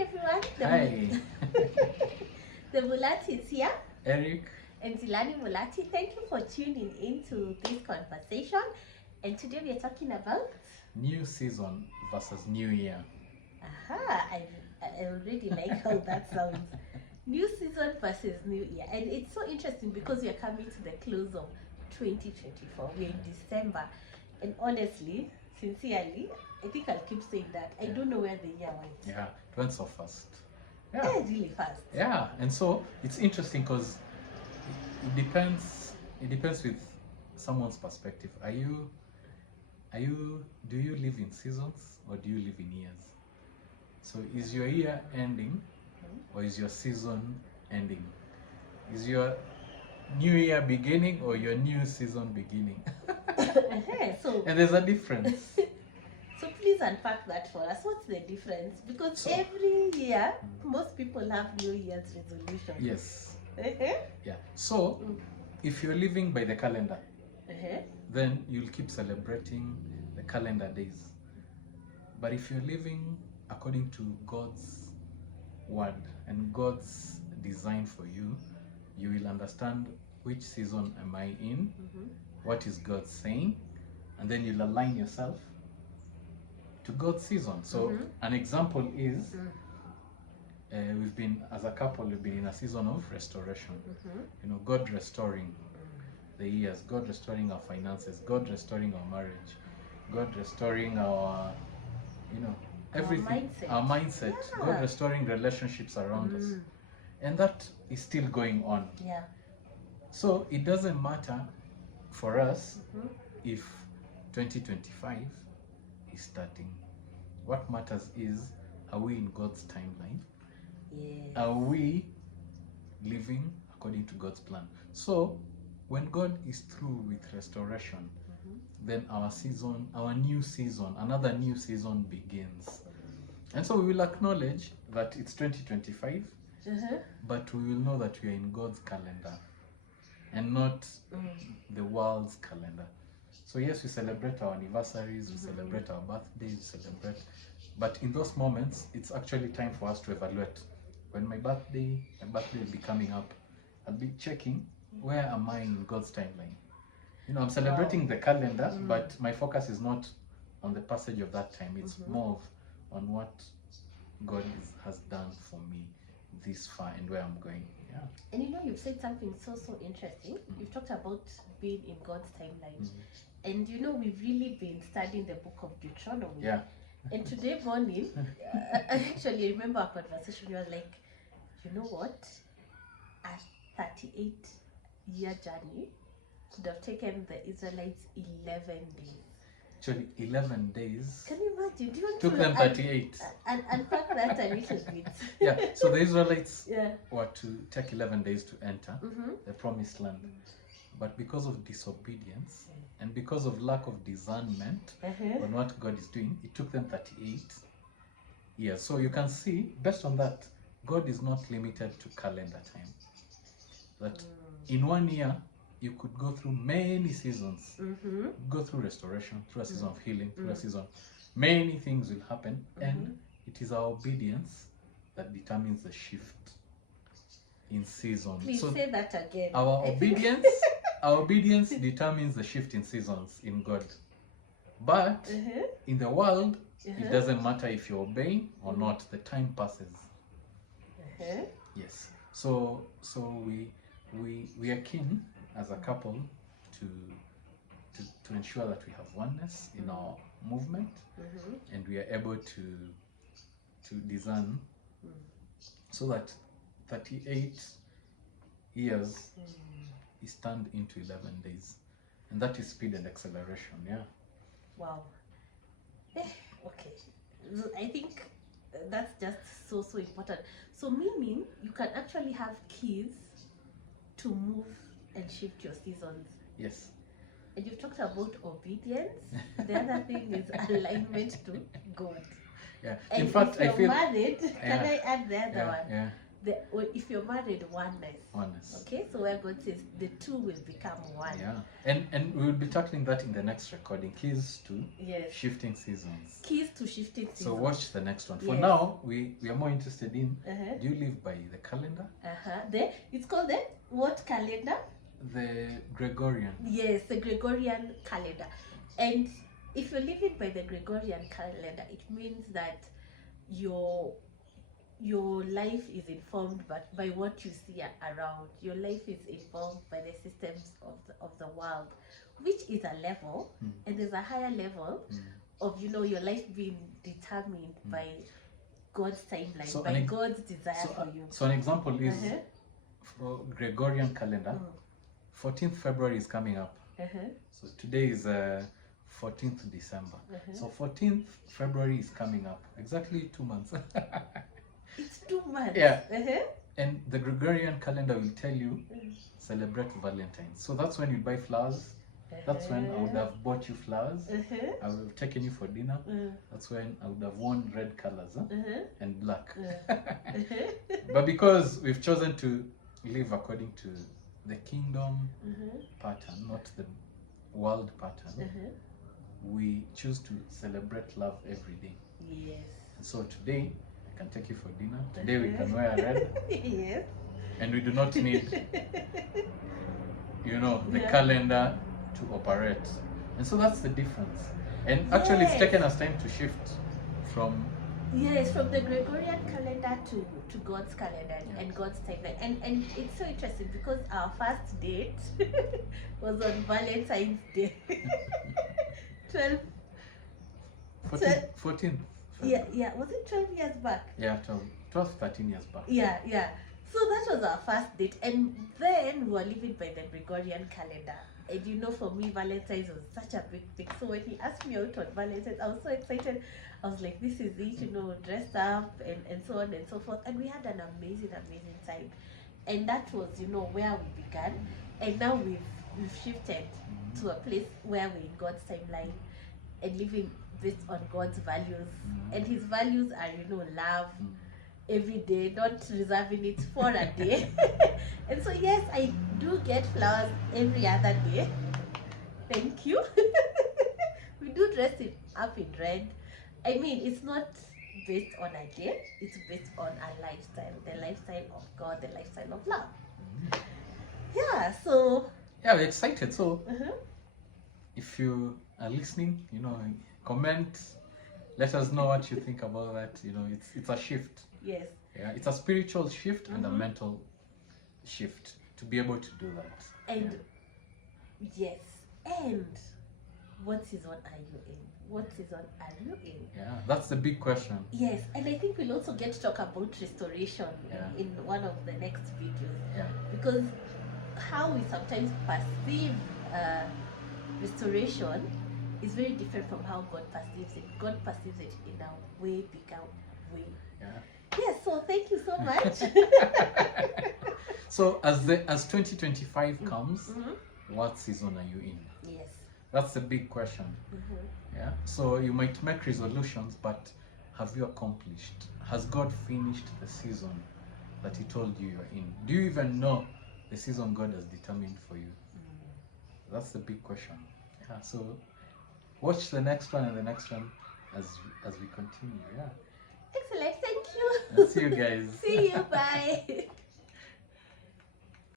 everyone. Hi. The Mulati is here. Eric. And Zilani Mulati. Thank you for tuning into this conversation. And today we are talking about New season versus new year. Aha, I already like how that sounds. New season versus new year. And it's so interesting because we are coming to the close of 2024. We're in December. And honestly, sincerely, I think I'll keep saying that. I don't know where the year went. Yeah, it went so fast. Yeah. Really fast. Yeah, and so it's interesting because it depends. It depends with someone's perspective. Do you live in seasons or do you live in years? So is your year ending or is your season ending? Is your new year beginning or your new season beginning? So and there's a difference. So please unpack that for us. What's the difference? Because every year, most people have New Year's resolution. Yes. Yeah. So if you're living by the calendar, then you'll keep celebrating the calendar days. But if you're living according to God's word and God's design for you, you will understand which season am I in, what is God saying, and then you'll align yourself to God's season. So an example is we've been, as a couple, we've been in a season of restoration. You know, God restoring the years, God restoring our finances, God restoring our marriage, God restoring our, you know, everything, our mindset, Yeah. God restoring relationships around us. And that is still going on. Yeah. So it doesn't matter for us if 2025 is starting. What matters is, are we in God's timeline? Yes. Are we living according to God's plan? So when God is through with restoration, then our season, our new season, another new season begins. And so we will acknowledge that it's 2025, but we will know that we are in God's calendar and not the world's calendar. So yes, we celebrate our anniversaries, we celebrate our birthdays, we celebrate, but in those moments, it's actually time for us to evaluate. When my birthday will be coming up, I'll be checking, where am I in God's timeline? You know, I'm celebrating the calendar, but my focus is not on the passage of that time. It's more on what God has done for me this far and where I'm going. Yeah. And you know, you've said something so interesting. You've talked about being in God's timeline. And you know, we've really been studying the book of Deuteronomy. Yeah. And today morning, I actually remember our conversation. You were like, you know what? A 38-year journey could have taken the Israelites 11 days. Actually, 11 days. Can you imagine? Do you want took to them 38. And unpack that a little bit? Yeah, so the Israelites Yeah. were to take 11 days to enter the promised land. But because of disobedience and because of lack of discernment on what God is doing, it took them 38 years. So you can see, based on that, God is not limited to calendar time. That in 1 year, you could go through many seasons, go through restoration, through a season of healing, through a season. Many things will happen, and it is our obedience that determines the shift in seasons. Please say that again. Our obedience determines the shift in seasons in God. But in the world, it doesn't matter if you're obeying or not. The time passes. Yes. So we are keen as a couple to ensure that we have oneness in our movement, and we are able to discern so that 38 years is turned into 11 days, and that is speed and acceleration. Yeah. Wow. Okay. I think that's just so important. So meaning you can actually have keys to move and shift your seasons. Yes. And you've talked about obedience. The other thing is alignment to God. Yeah. And in fact, if you're I feel married, can I add the other one? Yeah. if you're married, oneness. Oneness. Okay, so where God says the two will become one. Yeah, and we will be tackling that in the next recording. Keys to Yes. shifting seasons. Keys to shifting seasons. So watch the next one. For Yes. now, we are more interested in, Uh-huh. do you live by the calendar? It's called the what calendar? The Gregorian. Yes, the Gregorian calendar. And if you're living by the Gregorian calendar, it means that your life is informed by what you see around. Your life is informed by the systems of the world, which is a level, and there's a higher level of your life being determined by God's timeline, So by God's desire for you. So an example is for Gregorian calendar. 14th February is coming up. So today is 14th December. So 14th February is coming up. Exactly 2 months. It's 2 months. Yeah. And the Gregorian calendar will tell you celebrate Valentine's. So that's when you buy flowers. That's when I would have bought you flowers. I would have taken you for dinner. That's when I would have worn red colors and black. But because we've chosen to live according to the kingdom pattern, not the world pattern, we choose to celebrate love every day. Yes. And so today I can take you for dinner. Today we can wear red. Yes. And we do not need the calendar to operate. And so that's the difference. And actually it's taken us time to shift from the Gregorian calendar to God's calendar and God's timeline. And it's so interesting because our first date was on Valentine's Day. 14th. Yeah. Was it 12 years back? Yeah, 12, 13 years back. Yeah. So that was our first date, and then we were living by the Gregorian calendar. And for me, Valentine's was such a big thing. So when he asked me out on Valentine's, I was so excited. I was like, this is it, dressed up and so on and so forth. And we had an amazing time. And that was, where we began. And now we've shifted to a place where we're in God's timeline and living based on God's values. And his values are, love every day, not reserving it for a day. And so yes, I do get flowers every other day. Thank you. We do dress it up in red. I mean, it's not based on a day, it's based on a lifestyle, the lifestyle of God, the lifestyle of love. Yeah, so we're excited. So if you are listening, comment, let us know what you think about that. It's a shift. Yes. Yeah, it's a spiritual shift and a mental shift to be able to do that. And yes, and what season are you in? What season are you in? Yeah, that's the big question. Yes, and I think we'll also get to talk about restoration in one of the next videos. Yeah. Because how we sometimes perceive restoration is very different from how God perceives it. God perceives it in a way bigger way. Yeah. Yes, so thank you so much. So as 2025 comes, what season are you in? Yes. That's the big question. Yeah. So you might make resolutions, but have you accomplished? Has God finished the season that he told you you're in? Do you even know the season God has determined for you? That's the big question. Yeah. So watch the next one and the next one as we continue. Yeah. Excellent. Thank you. See you guys. See you. Bye.